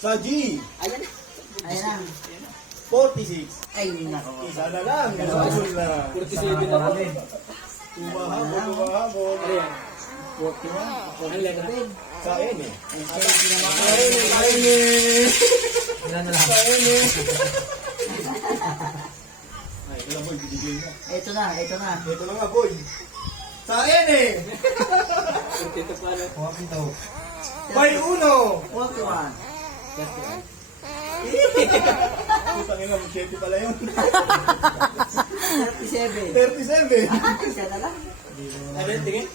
Sa G, Ayan. Ayan na. 46. Ay, nako. Isa na lang. Nasusul na. 47 na ako. Tumahabol. Ano yan? 41. Ang letra? Sa N eh. Ilan na lang? Sa N eh. Ay, ito na boy, bibigyan mo. Ito na, ito na. Ito na nga boy. Sa N eh. 42 pala. May uno. 41. Putang ina, mag-70 pala yun. 37. 37. Isa na lang. Ano yun? Tingin?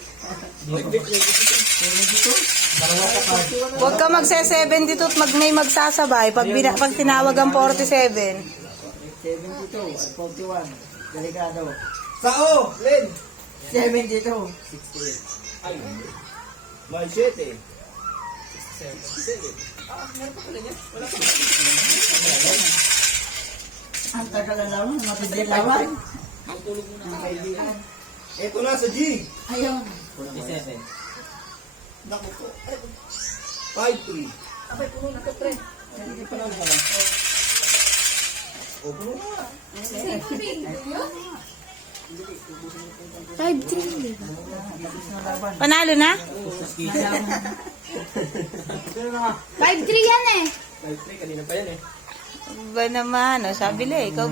Nag-bit. 42. Huwag ka magse-72 at may magsasabay pag tinawag ang 47. 72 at 41. Delikado. Sa O, Len. 72. 68. Ay, may 7. 67. Ang tagal na lawan. Matindi lawan. Ang kaibigan. Ito na sa G. Ayun. 47. Naku po. 5-3. Abay, puno na ito, pre. Hindi pa lang pala. O, puno nga. 5-3. Tapos na laban. Panalo na? Pero na nga. 5-3 yan eh. 5-3. Kanina pa yan eh. Ba naman, sabi lang, ikaw